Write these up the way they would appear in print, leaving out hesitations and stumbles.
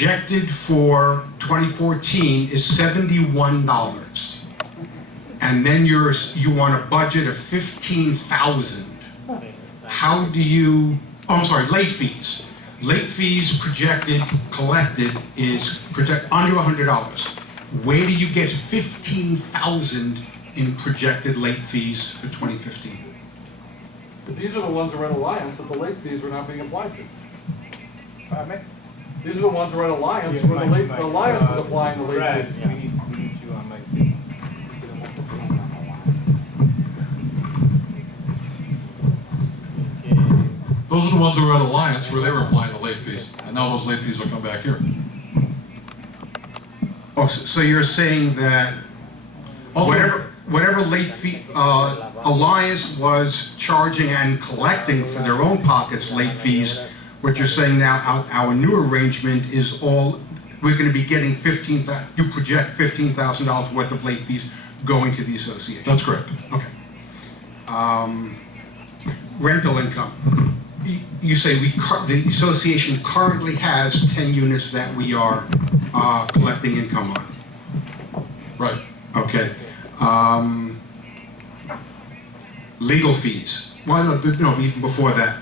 projected for 2014 is $71. And then you want a budget of 15,000. How do you, oh, I'm sorry, late fees. Late fees projected, collected is under $100. Where do you get 15,000 in projected late fees for 2015? But these are the ones that are in Alliance that the late fees are not being applied to. These are the ones that are in Alliance where the Alliance was applying the late fees. We need you on late fees. Those are the ones that were at Alliance where they were applying the late fees, and now those late fees will come back here. Oh, so you're saying that whatever late fee Alliance was charging and collecting for their own pockets late fees, what you're saying now, our new arrangement is all, we're going to be getting you project $15,000 worth of late fees going to the association. That's correct. Okay. Rental income. You say the association currently has 10 units that we are collecting income on. Right. Okay. Legal fees. Well, no, even before that.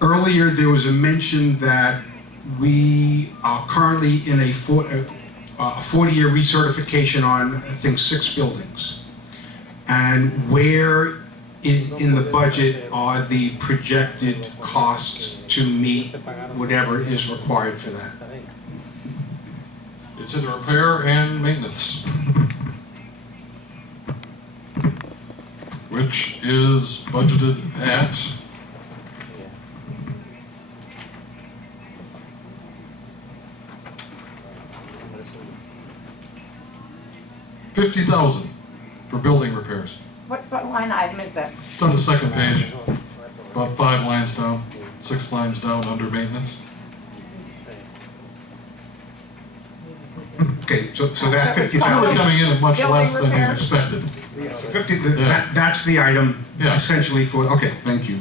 Earlier, there was a mention that we are currently in a 40-year recertification on, I think, 6 buildings. And where in the budget are the projected costs to meet whatever is required for that? It's in the repair and maintenance, which is budgeted at $50,000 for building repairs. What line item is that? It's on the second page, about 5 lines down, 6 lines down under maintenance. Okay, so that It's really 50,000. coming in at much Building less than you repairs. expected. 50, Yeah. that's the item Yeah. essentially for, okay, thank you.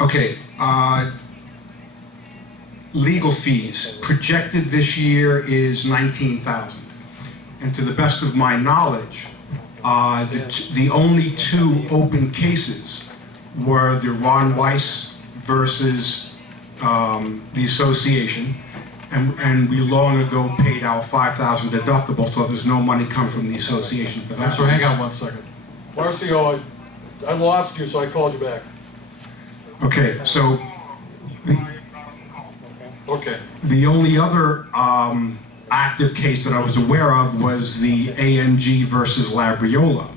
Okay, legal fees, projected this year is 19,000. And to the best of my knowledge, the only 2 open cases were the Ron Weiss versus the association, and we long ago paid our 5,000 deductible, so there's no money come from the association for that. So hang on 1 second. Marcio, I lost you, so I called you back. Okay, so Okay. the only other active case that I was aware of was the ANG versus Labriola.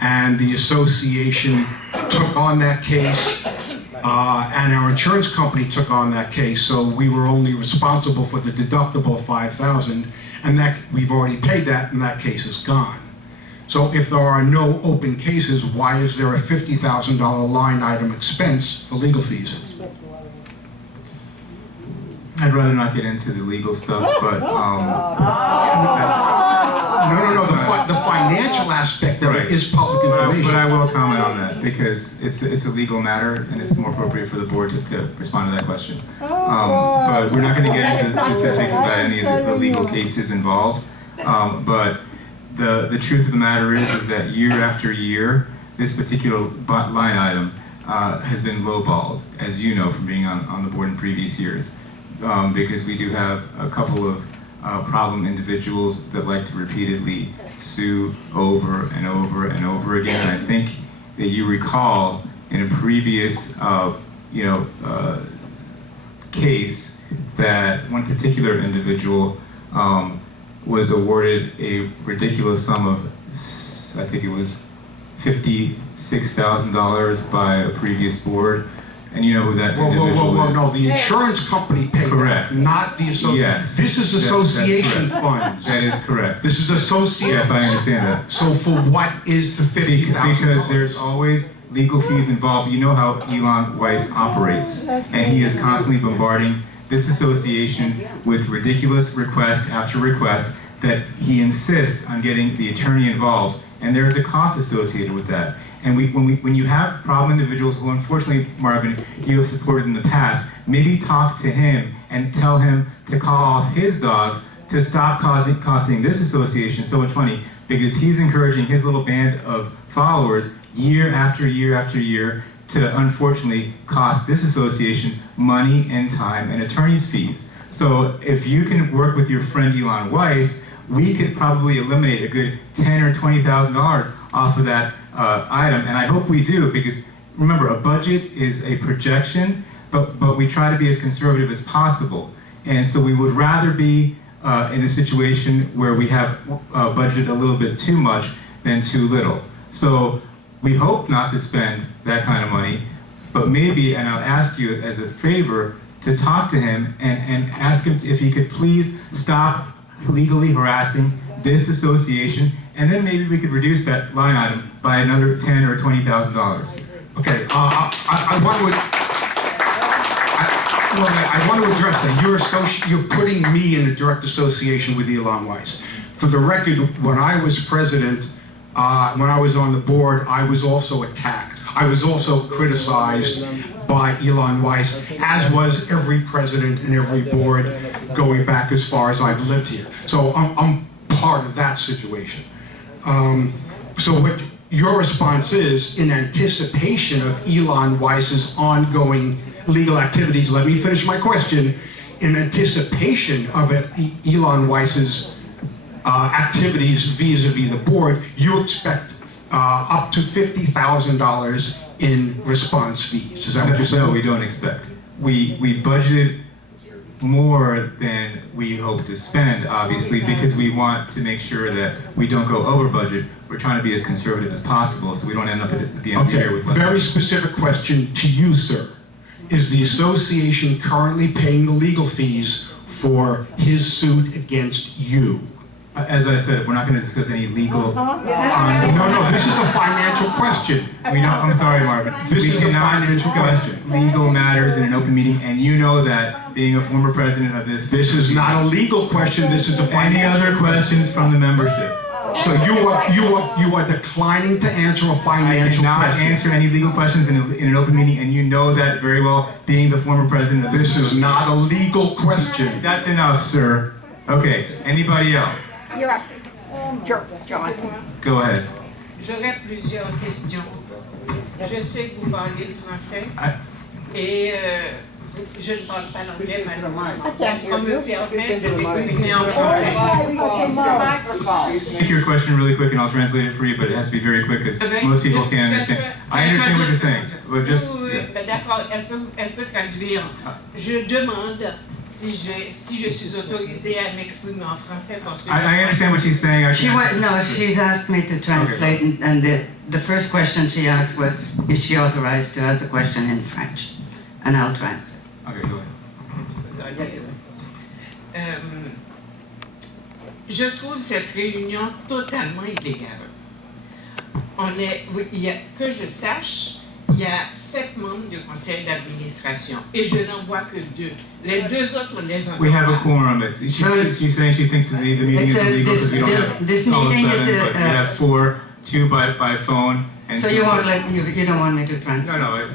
And the association took on that case, and our insurance company took on that case, so we were only responsible for the deductible of 5,000, and that we've already paid that, and that case is gone. So if there are no open cases, why is there a $50,000 line item expense for legal fees? I'd rather not get into the legal stuff, but No, the financial aspect of it is public information. but I will comment on that because it's a legal matter and it's more appropriate for the board to respond to that question. But we're not going to get into the specifics about any of the legal cases involved. But the truth of the matter is that year after year, this particular line item has been lowballed, as you know from being on the board in previous years. Because we do have a couple of problem individuals that like to repeatedly sue over and over and over again. And I think that you recall in a previous, case that one particular individual was awarded a ridiculous sum of, I think it was $56,000 by a previous board. And you know who that individual is? No, the insurance company paid Correct. that, not the association. Yes. This is That's association correct. funds. That is correct. This is association. Yes, I understand that. So for what is the $50,000? Because there's always legal fees involved. You know how Elon Weiss operates, and he is constantly bombarding this association with ridiculous request after request that he insists on getting the attorney involved. and there is a cost associated with that. And when you have problem individuals who, unfortunately, Marvin, you have supported in the past, maybe talk to him and tell him to call off his dogs to stop costing this association so much money, because he's encouraging his little band of followers year after year after year to unfortunately cost this association money and time and attorney's fees. So if you can work with your friend Elon Weiss, we could probably eliminate a good $10,000 or $20,000 off of that item, and I hope we do, because remember, a budget is a projection, but we try to be as conservative as possible. And so we would rather be in a situation where we have budgeted a little bit too much than too little. So we hope not to spend that kind of money, but maybe, and I'll ask you as a favor, to talk to him and ask him if he could please stop legally harassing this association, and then maybe we could reduce that line item by another $10,000 or $20,000. Okay, I want to address that. You're putting me in a direct association with Elon Weiss. For the record, when I was president, when I was on the board, I was also attacked. I was also criticized by Elon Weiss, as was every president and every board going back as far as I've lived here. So I'm part of that situation. So what your response is, in anticipation of Elon Weiss's ongoing legal activities, let me finish my question, in anticipation of Elon Weiss's activities vis-a-vis the board, you expect up to $50,000 in response fees. Is that what you're saying? No, we don't expect. We budgeted more than we hope to spend, obviously, because we want to make sure that we don't go over budget. We're trying to be as conservative as possible, so we don't end up at the end of the year with less. Very specific question to you, sir. Is the association currently paying the legal fees for his suit against you? As I said, we're not going to discuss any legal. No, this is a financial question. I'm sorry, Marvin. This is a cannot financial discuss question. legal matters in an open meting, and you know that, being a former president of this. This is not a legal question, this is a Any financial other questions from the membership? So you are declining to answer a I financial cannot question. answer any legal questions in an open meeting, and you know that very well, being the former president of this. This is not a legal question. That's enough, sir. Okay, anybody else? You're up. John. Go ahead. J'aurais plusieurs questions. Je sais que vous parlez le français et je ne parle pas l'anglais malheureusement. Est-ce qu'on me permet de m'exprimer en français? Take your question really quick and I'll translate it for you, but it has to be very quick because most people can't understand. I understand what you're saying, but just... Oui, ben d'accord, elle peut traduire. Je demande si je suis autorisée à m'exprimer en français parce que... I understand what she's saying. She's asked me to translate, and the first question she asked was, is she authorized to ask the question in French? And I'll translate. Okay, go ahead. Je trouve cette réunion totalement illégale. Que je sache, il y a 7 membres du conseil d'administration et je n'en vois que 2. Les 2 autres, les entends. We have a quorum, but she's saying she thinks the meeting is illegal because we don't have this all meeting 7, is but we have 4, 2 by phone, and so 2 you by- don't want me to translate? No,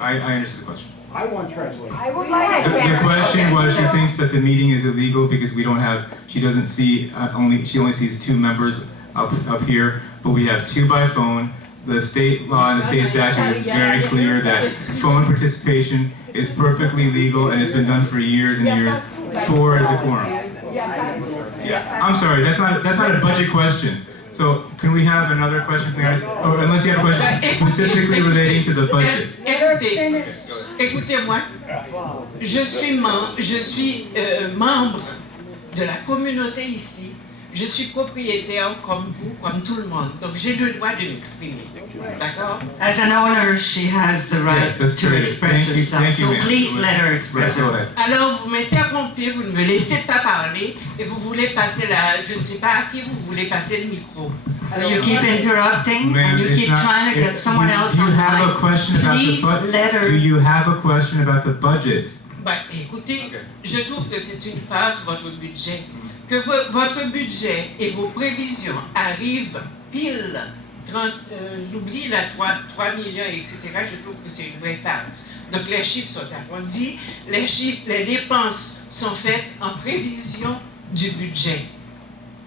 I understood the question. I would The question was, she thinks that the meeting is illegal because we don't have, she doesn't see, she only sees 2 members up here, but we have 2 by phone. The state law and the state statute is very clear that phone participation is perfectly legal and it's been done for years and years. 4 is a quorum. Yeah, I'm sorry, that's not a budget question. So can we have another question, please? Or unless you have a question specifically relating to the budget. Écoutez-moi, je suis membre de la communauté ici. Je suis propriétaire comme vous, comme tout le monde. Donc j'ai le droit de m'exprimer. D'accord? As an owner, she has the right Yes, that's to great. express herself. Thank you, So ma'am. please let her express Right, go herself. ahead. Alors vous m'interrompez, vous ne me laissez pas parler et vous voulez passer je ne sais pas à qui vous voulez passer le micro. So you keep interrupting Ma'am, and you it's keep not- trying to get someone else on Do you have a the question mic. about the Please budget? let her. Do you have a question about the budget? Ben, écoutez, je trouve que c'est une farce, votre budget. que votre budget et vos prévisions arrivent pile, j'oublie la 3 millions, etc., je trouve que c'est une vraie farce. Donc les chiffres sont arrondis, les dépenses sont faites en prévision du budget.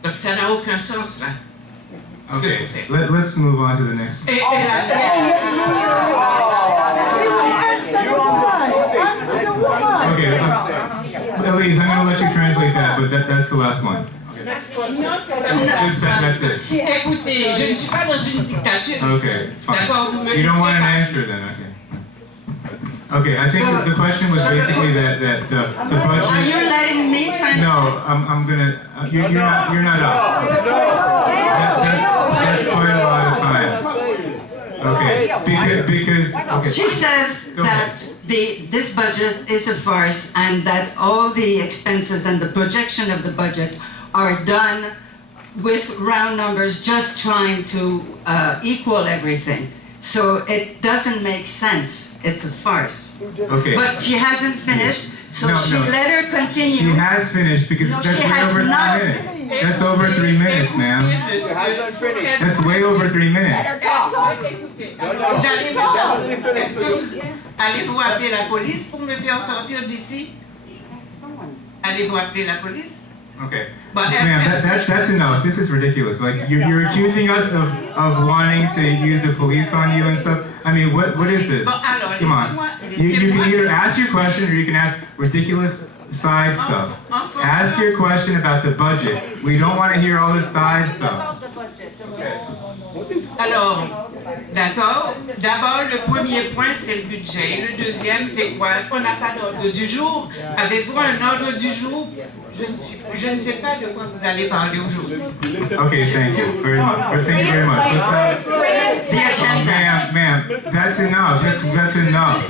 Donc ça n'a aucun sens là. Ce que Okay, vous faites. let's move on to the next. Et Okay, Elise, I'm gonna let you translate that, but that's the last one. That's it. écoutez, je ne suis pas dans une dictature ici. Okay, D'accord, vous fine. me You don't laissez want an parler. answer then, okay. Okay, I think the question was basically that the Are you budget. letting me translate? No, I'm gonna. You're not up. That's quite a lot of time. Okay, because okay. She says Go that ahead. this budget is a farce and that all the expenses and the projection of the budget are done with round numbers, just trying to equal everything. So it doesn't make sense. It's a farce. Okay. But she hasn't finished, so No, she no. let her She continue. has finished because No, that's she way has over 3 not. minutes. That's over 3 minutes, ma'am. That's way over 3 minutes. Allez-vous appeler la police pour me faire sortir d'ici? Allez-vous appeler la police? Okay. But Ma'am, that's enough. This is ridiculous. Like, you're accusing us of wanting to use the police on you and stuff. I mean, what is this? Bon, alors, Come on. You can either ask your question or you can ask ridiculous side stuff. Ask your question about the budget. We don't want to hear all this side stuff. Alors, d'accord. D'abord, le premier point, c'est le budget. Le deuxième, c'est quoi? On n'a pas d'ordre du jour. Avez-vous un ordre du jour? Je ne sais pas de quoi vous allez parler aujourd'hui. Okay, thank you very much. Thank you very much. Ma'am, that's enough. That's enough.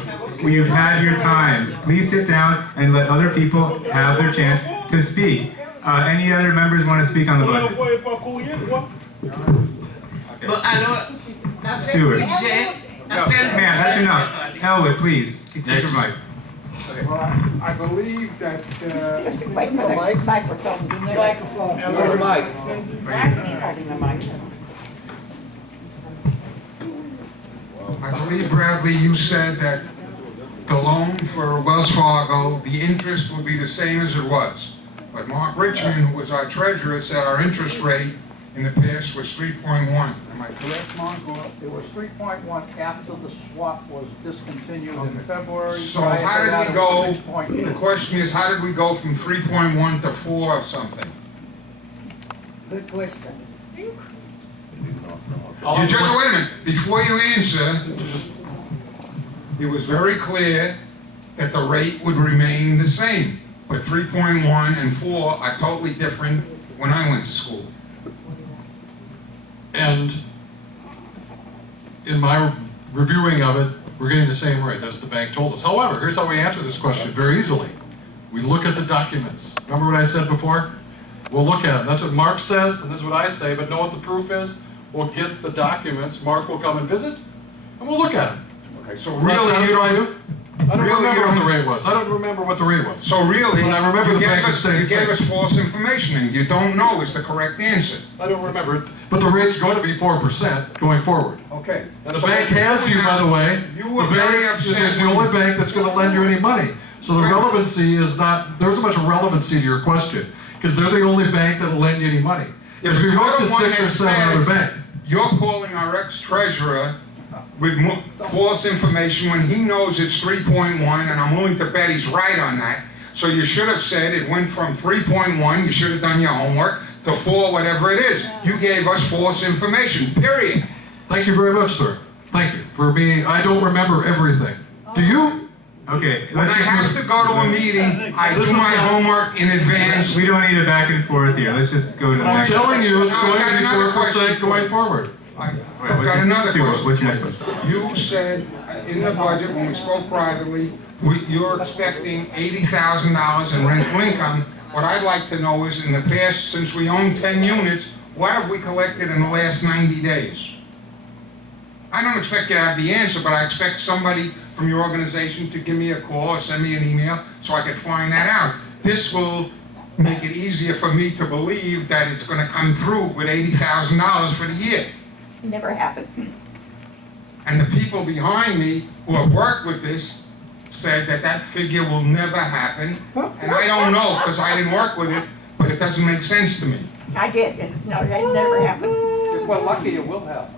You've had your time. Please sit down and let other people have their chance to speak. Any other members want to speak on the budget? Bon, alors, après Stewart. le budget, après le Ma'am, that's budget, enough. Elwood, please, take your Next. mic. Well, I believe that, Wait for the microphone. I believe, Bradley, you said that the loan for Wells Fargo, the interest would be the same as it was. But Mark Richmond, who was our treasurer, said our interest rate in the past was 3.1. Am I correct, Mark? it was 3.1 after the swap was discontinued in February. So Prior to how did that, we it go, was 3.2. the question is, how did we go from 3.1 to 4 or something? Good question. You just, wait a minute, before you answer, it was very clear that the rate would remain the same. But 3.1 and 4 are totally different when I went to school. And in my reviewing of it, we're getting the same rate. That's what the bank told us. However, here's how we answer this question very easily. We look at the documents. Remember what I said before? We'll look at them. That's what Mark says, and this is what I say, but know what the proof is? We'll get the documents. Mark will come and visit, and we'll look at them. Okay, so Does that really, you satisfy don't, you? I don't Really, remember you what the don't- rate was. I don't remember what the rate was. so really, But I remember you the gave bank us, staying you gave safe. us false information, and you don't know is the correct answer. I don't remember it, but the rate's going to be 4% going forward. Okay. And the So bank you has you, by the way. You were The very bank upset is the when- only bank that's gonna lend you any money. So the Right. relevancy is not, there isn't much relevancy to your question, because they're the only bank that'll lend you any money. Yeah, Because but we you're wrote the to one 6 or that 7 said- other banks. You're calling our ex-treasurer with false information when he knows it's 3.1, and I'm willing to bet he's right on that. So you should have said it went from 3.1, you should have done your homework, to 4, whatever it is. You gave us false information, period. Thank you very much, sir. Thank you. For me, I don't remember everything. Do you? Okay, When I let's just have move- to go to a meeting, I This do is my not- homework in advance. We don't need a back and forth here. Let's just go to the I'm next. telling you, it's I've going got to be another 4% question for going you. forward. I've What's got your- another Stewart, question. what's your next question? You said in the budget, when we spoke privately, you're expecting $80,000 in rental income. What I'd like to know is, in the past, since we own 10 units, what have we collected in the last 90 days? I don't expect you to have the answer, but I expect somebody from your organization to give me a call or send me an email so I can find that out. This will make it easier for me to believe that it's gonna come through with $80,000 for the year. It never happened. And the people behind me who have worked with this said that that figure will never happen. And I don't know, because I didn't work with it, but it doesn't make sense to me. I did, no, it never happened. You're quite lucky it will happen.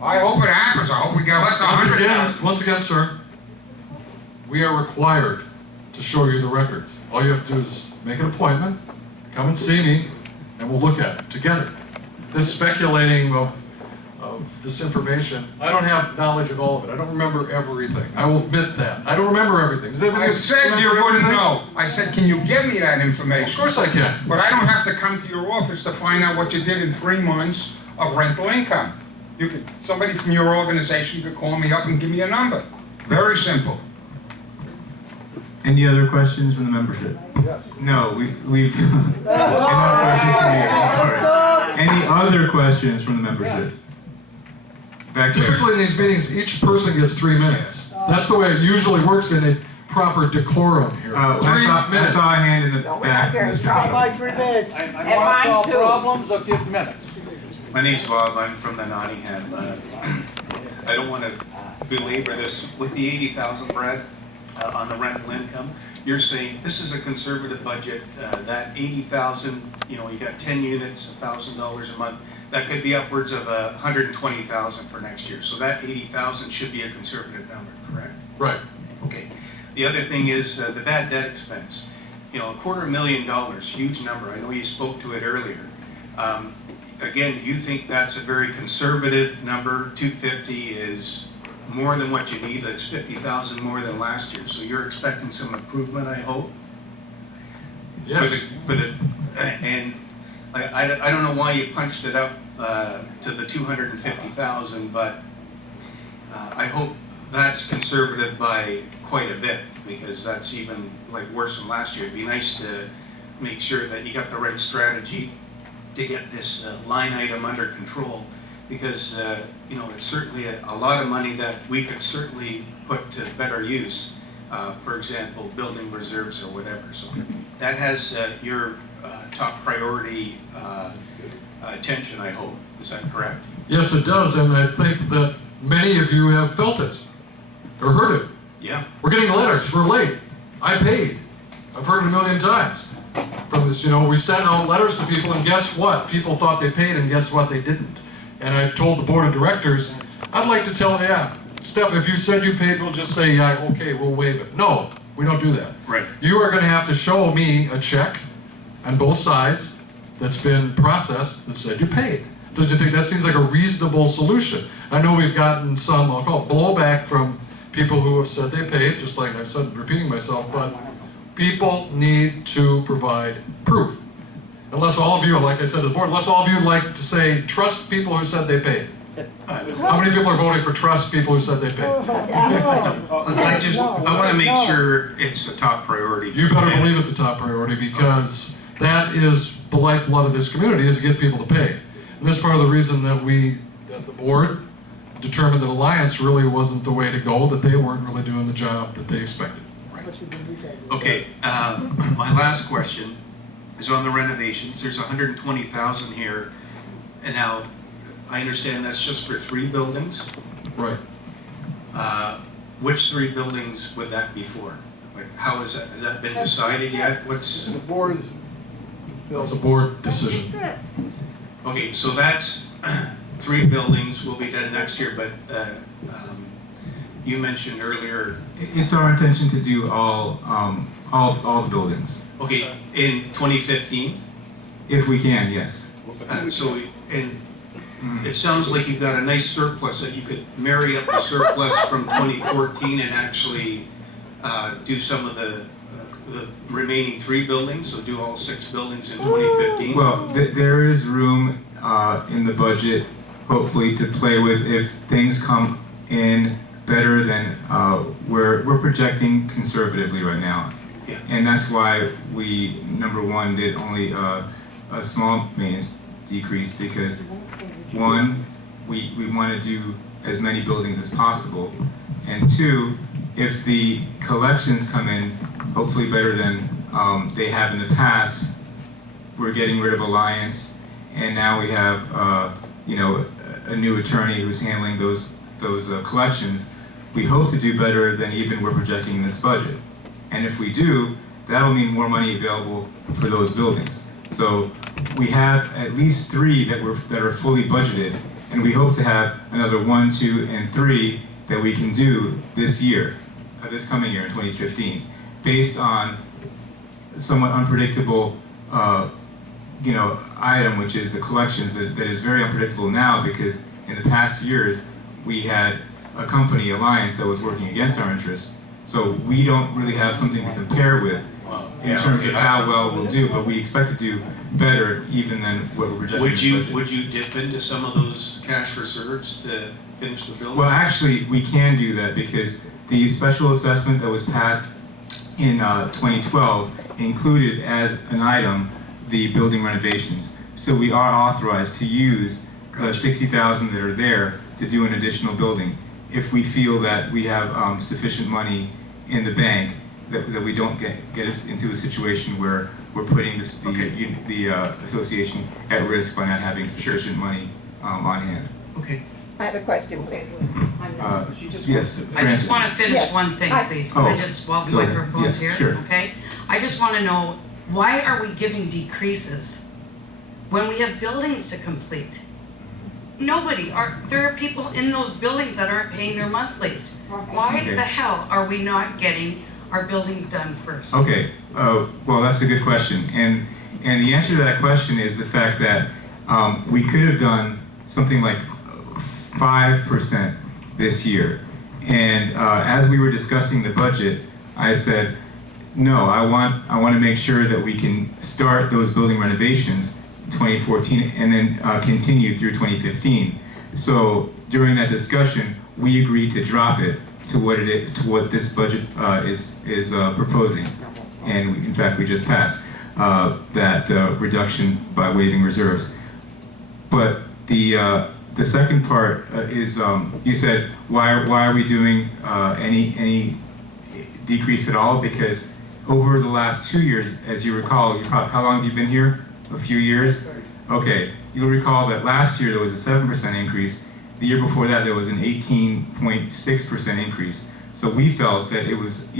I hope it happens, I hope we get left Once again, sir, we are required to show you the records. All you have to do is make an appointment, come and see me, and we'll look at it together. This speculating of this information, I don't have knowledge of all of it. I don't remember everything. I will admit that. I don't remember everything. Does everybody I said you remember wouldn't everything? know. I said, can you give me that Of information? course I can. But I don't have to come to your office to find out what you did in 3 months of rental income. Somebody from your organization could call me up and give me a number. Very simple. Any other questions from the membership? Yes. No, we've enough questions from you. I'm sorry. Any other questions from the membership? Back there. Typically in these meetings, each person gets 3 minutes. That's the way it usually works in a proper decorum here. 3 I minutes. saw a hand in the No, we're not back. very Mr. strong. Cotton. 3 minutes. I And want to mine solve too. problems, I'll give minutes. My name's Bob, I'm from the Nottingham. I don't want to belabor this. With the 80,000, Brad, on the rental income, you're saying this is a conservative budget, that 80,000, you know, you got 10 units, $1,000 a month, that could be upwards of 120,000 for next year. So that 80,000 should be a conservative number, correct? Right. Okay. The other thing is the bad debt expense. You know, $250,000, huge number. I know you spoke to it earlier. Again, you think that's a very conservative number. 250 is more than what you need. That's 50,000 more than last year. So you're expecting some improvement, I hope? Yes. And I don't know why you punched it up to the 250,000, but I hope that's conservative by quite a bit, because that's even like worse than last year. It'd be nice to make sure that you got the right strategy to get this line item under control, because you know, it's certainly a lot of money that we could certainly put to better use. For example, building reserves or whatever. So that has your top priority attention, I hope. Is that correct? Yes, it does, and I think that many of you have felt it or heard it. Yeah. We're getting letters, we're late. I paid. I've heard it a million times from this, you know, we sent out letters to people, and guess what? People thought they paid, and guess what? They didn't. And I've told the board of directors, I'd like to tell, yeah, Steph, if you said you paid, we'll just say, yeah, okay, we'll waive it. No, we don't do that. Right. You are gonna have to show me a check on both sides that's been processed that said you paid. Don't you think that seems like a reasonable solution? I know we've gotten some, I'll call it blowback from people who have said they paid, just like I've said, repeating myself, but people need to provide proof. Unless all of you, like I said to the board, unless all of you like to say, trust people who said they paid. How many people are voting for trust people who said they paid? I want to make sure it's a top priority. You better believe it's a top priority, because that is the lifeblood of this community, is to get people to pay. And this is part of the reason that the board determined that Alliance really wasn't the way to go, that they weren't really doing the job that they expected. Okay, my last question is on the renovations. There's 120,000 here, and now I understand that's just for 3 buildings. Right. Which 3 buildings would that be for? Like, how is that? Has that been decided yet? What's The board's That's a board decision. okay? So that's 3 buildings will be done next year, but you mentioned earlier. It's our intention to do all the buildings. Okay, in 2015. If we can, yes. It sounds like you've got a nice surplus that you could marry up the surplus from 2014 and actually do some of the remaining 3 buildings, so do all 6 buildings in 2015. Well, there is room in the budget, hopefully, to play with if things come in better than we're projecting conservatively right now. Yeah. And that's why we, number one, did only a small maintenance decrease, because one, we want to do as many buildings as possible, and 2, if the collections come in hopefully better than they have in the past. We're getting rid of Alliance, and now we have, a new attorney who's handling those collections. We hope to do better than even we're projecting in this budget. And if we do, that will mean more money available for those buildings. So we have at least 3 that are fully budgeted, and we hope to have another 1, 2, and 3 that we can do this year, this coming year in 2015, based on somewhat unpredictable item, which is the collections that is very unpredictable now, because in the past years we had a company, Alliance, that was working against our interests. So we don't really have something to compare with in terms of how well we'll do, but we expect to do better even than what we're projecting. Would you dip into some of those cash reserves to finish the building? Well, actually, we can do that because the special assessment that was passed in 2012 included as an item the building renovations. So we are authorized to use the 60,000 that are there to do an additional building if we feel that we have sufficient money in the bank that we don't get us into a situation where we're putting the association at risk by not having sufficient money on hand. Okay. I have a question, please. Yes, I just want to finish Yes. one thing, please. Can Oh, I just, while the go ahead. microphone's Yes, here, sure. okay? I just want to know, why are we giving decreases when we have buildings to complete? There are people in those buildings that aren't paying their monthlies. Why Okay. the hell are we not getting our buildings done first? Okay, well, that's a good question. And the answer to that question is the fact that we could have done something like 5% this year. And as we were discussing the budget, I said, no, I want to make sure that we can start those building renovations in 2014 and then continue through 2015. So during that discussion, we agreed to drop it to what this budget is proposing. And in fact, we just passed that reduction by waiving reserves. But the second part is you said why are we doing any decrease at all? Because over the last 2 years, as you recall, how long have you been here? A few years? Okay, you'll recall that last year there was a 7% increase. The year before that there was an 18.6% increase. So we felt that it was,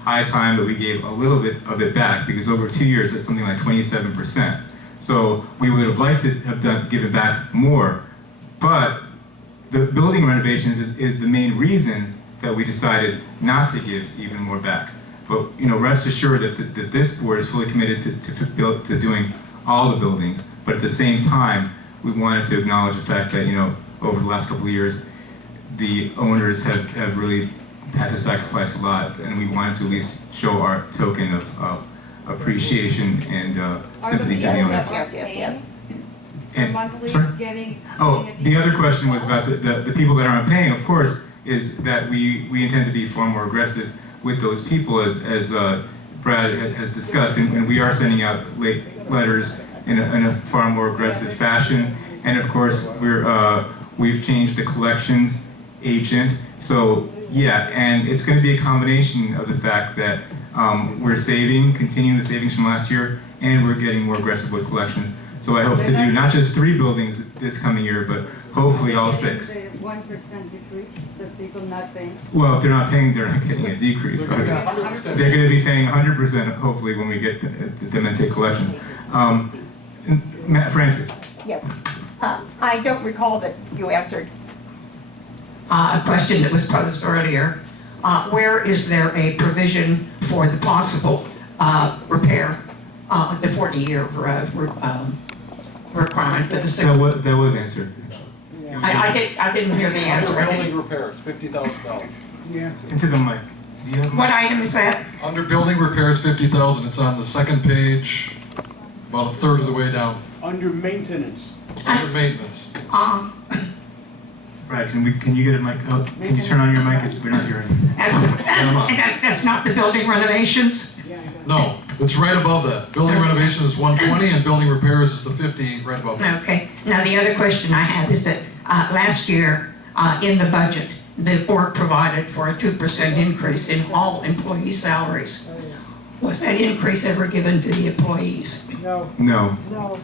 high time that we gave a little bit of it back, because over 2 years it's something like 27%. So we would have liked to have given back more, but the building renovations is the main reason that we decided not to give even more back. But rest assured that this board is fully committed to doing all the buildings. But at the same time, we wanted to acknowledge the fact that over the last couple of years, the owners have really had to sacrifice a lot, and we wanted to at least show our token of appreciation and sympathy to the owners. Yes. And, monthly sorry? getting. The other question was about the people that aren't paying. Of course, is that we intend to be far more aggressive with those people, as Brad has discussed, and we are sending out late letters in a far more aggressive fashion. And of course, we've changed the collections agent. So yeah, and it's going to be a combination of the fact that we're continuing the savings from last year, and we're getting more aggressive with collections. So I hope to do not just 3 buildings this coming year, but hopefully all 6. 1% decrease, the people not paying. Well, if they're not paying, they're not getting a decrease. They're Right? gonna get 100%. They're going to be paying 100%, hopefully, when we get them and take collections. Francis. Yes. I don't recall that you answered. A question that was posed earlier. Where is there a provision for the possible repair, the 40-year requirement for the 6? That was answered. I didn't hear the answer. Building repairs, $50,000. Into the mic. Do you have What item is that? Under building repairs, 50,000, it's on the second page, about a third of the way down, Under maintenance. under maintenance. Brad, can you get a mic up? Can you turn on your mic? We're not hearing you. That's not the building renovations? No, it's right above that. Building renovation is 120 and building repairs is the 50 right above that. Okay. Now, the other question I have is that last year, in the budget, the board provided for a 2% increase in all employee salaries. Was that increase ever given to the employees? No,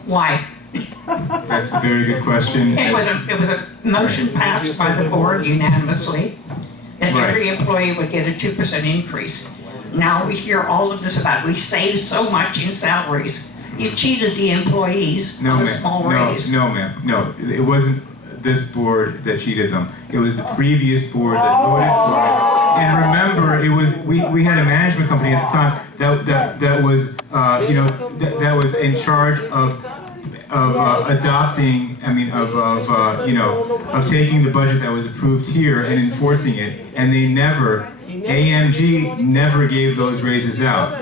Why? that's a very good question. It was a motion passed by the board unanimously that Right. every employee would get a 2% increase. Now we hear all of this about, we saved so much in salaries. You cheated the employees No, on a ma'am. small No, raise. no, ma'am. No, it wasn't this board that cheated them. It was the previous board that voted for it. And remember, it was, we had a management company at the time that was, you know, that was in charge of adopting, I mean, you know, of taking the budget that was approved here and enforcing it. And they never, AMG never gave those raises out.